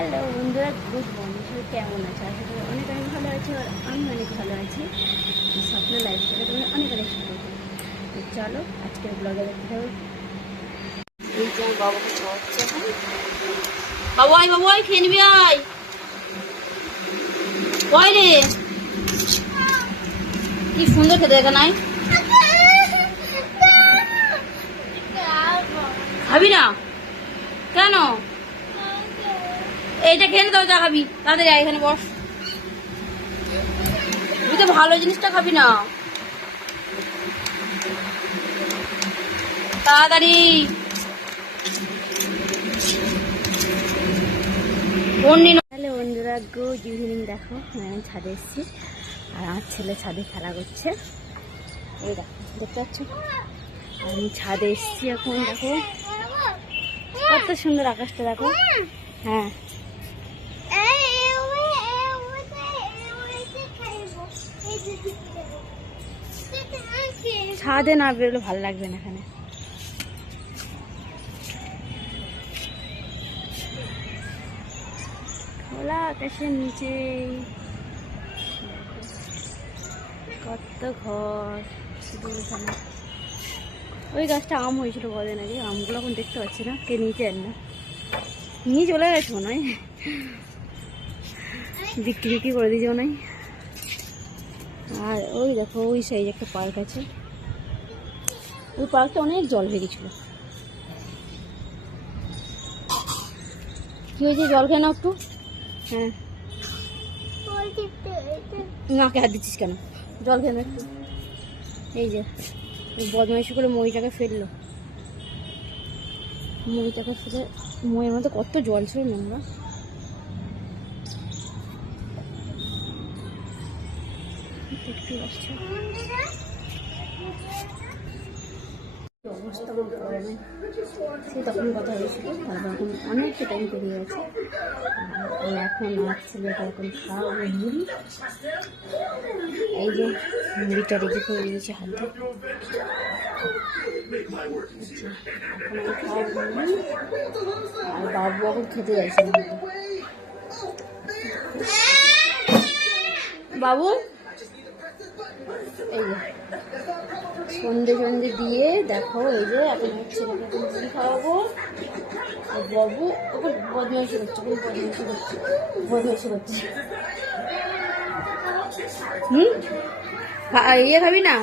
Hello বন্ধুরা, good morning. সবাই কেমন আছে? আশা করি অনেক অনেক ভালো আছে। আর আমি অনেক ভালো আছি। স্বপ্ন লাইফস্টাইলে তুমি অনেক অনেক সুন্দর। চলো আজকের ব্লগে দেখতে হবে। এই যে আমার বাবাকে খাওয়াচ্ছে এখন। বাবু আয়, বাবু আয়, খেয়ে নিবি আয়। কয় রে, কি সুন্দর খেতে দেখা নাই। খাবি না কেন? এইটা খেয়ে নে, তবে যা খাবি। তাড়াতাড়ি এখানে বস। তুই তো ভালো জিনিসটা খাবি না, তাড়াতাড়ি। তাহলে বন্ধুরা, গুড ইভিনিং। দেখো আমি ছাদে এসেছি আর আমার ছেলে ছাদে খেলা করছে। এই দেখো, দেখতে পাচ্ছ? আমি ছাদে এসেছি এখন। দেখো কত সুন্দর আকাশটা, দেখো। হ্যাঁ, ছাদে না বেরোলে ভালো লাগবে না। এখানে খোলা আকাশের নিচে কত ঘর। শুধু এখানে ওই গাছটা আম হয়েছিল কদিন আগে, আমগুলো এখন দেখতে পাচ্ছি না। কে নিচে আর না, নিয়ে চলে গেছে মনে হয়, বিক্রি করে দিয়েছে মনে হয়। আর ওই দেখো, ওই সাইড একটা পার্ক আছে। ওই পার্কটা অনেক জল হয়ে গেছিল। কি হয়েছে? জল খেয়ে নাও একটু। হ্যাঁ, নাকে হাত দিচ্ছিস কেন? জল খেয়ে নাও একটু। এই যে বদমাইশি করে মইটাকে ফেললো। মইটাকে ফেলে মইয়ের মধ্যে কত জল ছিল, নোংরা। দেখতে পাচ্ছ অবস্থা আমার গরমে। সে তখন কথা হয়েছিল, তারপর এখন অনেকটা টাইম পেরিয়ে গেছে। এখন আমার ছেলেটা এখন খাওয়াবো মুড়ি। এই যে মুড়িটা রেডি করে দিয়েছে হাতে। এখন খাওয়াবো মুড়ি। আর বাবু এখন খেতে যাইছে না। বাবু এই যে সন্ধে সন্ধে দিয়ে দেখো, এই যে এখন ছেলেকে এখন মুড়ি খাওয়াবো। আর বাবু ওকে বদমাইশি করছে, বদমাইশি করছে। ইয়ে খাবি না?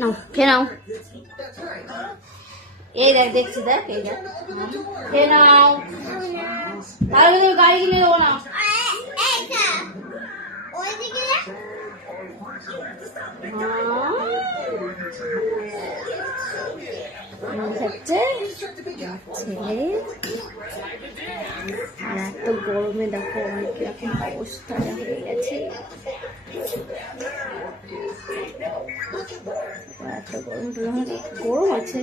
নাও খেয়ে নাও। এই দেখ, দেখছি, দেখ, এই দেখ, খেয়ে নাও। তাহলে তুমি গাড়ি কিনে দেবো না। ছেলে আর এত গরমে দেখো আমার কিরকম অবস্থা হয়ে গেছে। এত গরম, গরম আছে।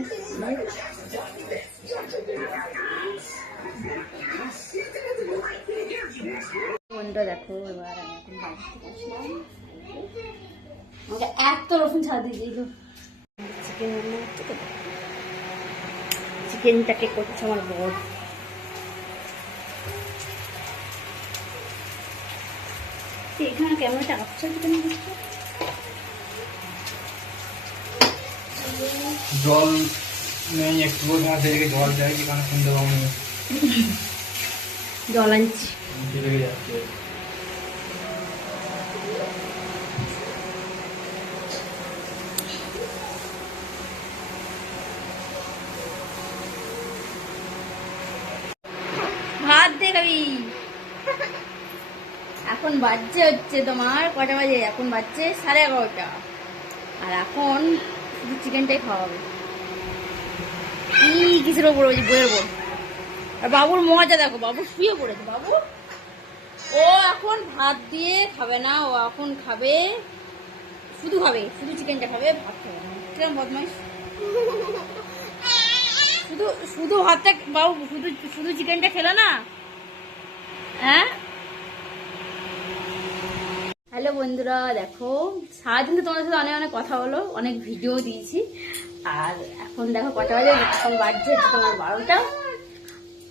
বন্ধুরা দেখো, এবার আমি এখন বাড়ি থেকে আসলাম। আমাকে এত রকম ছাড় দিয়ে দিল। চিকেন রান্না হচ্ছে তো, চিকেনটাকে করছে আমার বর। এখানে ক্যামেরাটা আসছে চিকেন করছে। জল নেই, একটু জল দেয় কি কারণ শুনতে পাবো না। জল আনছি। ভাত দে খাবি। এখন বাজছে হচ্ছে তোমার কটা বাজে? এখন বাজছে 11:30। আর এখন শুধু চিকেনটাই খাওয়াবে। কি কিসের ওপর? ওই বইয়ের ওপর। আর বাবুর মজা দেখো, বাবু শুয়ে পড়েছে। বাবু ও এখন ভাত দিয়ে খাবে না, ও এখন খাবে শুধু চিকেনটা খাবে, ভাত খাবে না। কিরকম বদমাইশ! শুধু ভাতটা, বাবু শুধু চিকেনটা খেলো না। হ্যাঁ, হ্যালো বন্ধুরা, দেখো সারাদিন তো তোমাদের সাথে অনেক অনেক কথা হলো, অনেক ভিডিও দিয়েছি। আর এখন দেখো কটা বাজে, এখন বাজছে হচ্ছে তোমার 12টা।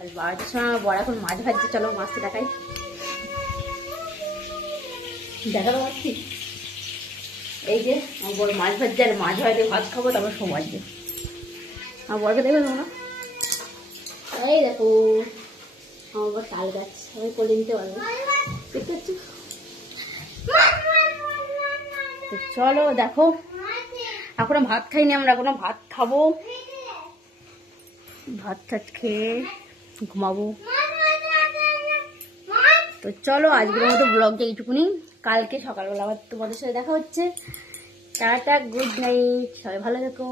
আর 12টার সময় আমার বড় এখন মাছ ভাজছে, চলো মাছটা দেখাই। দেখাতে পারছি? এই যে আমার বড় মাছ ভাজছে, আর মাছ ভাজতে ভাত খাবো, তারপর সব বাজছে। আমার বড়কে দেখবে তোমরা, এই দেখো আমার বড় তাল গাছ, সবাই করে নিতে পারবে, দেখতে পাচ্ছ? তো চলো দেখো, এখনো ভাত খাইনি আমরা, এখনো ভাত খাবো, ভাত টাত খেয়ে ঘুমাবো। তো চলো আজকের মতো ব্লগটা এইটুকুনি, কালকে সকালবেলা আবার তোমাদের সাথে দেখা হচ্ছে। টাটা, গুড নাইট, সবাই ভালো থেকো।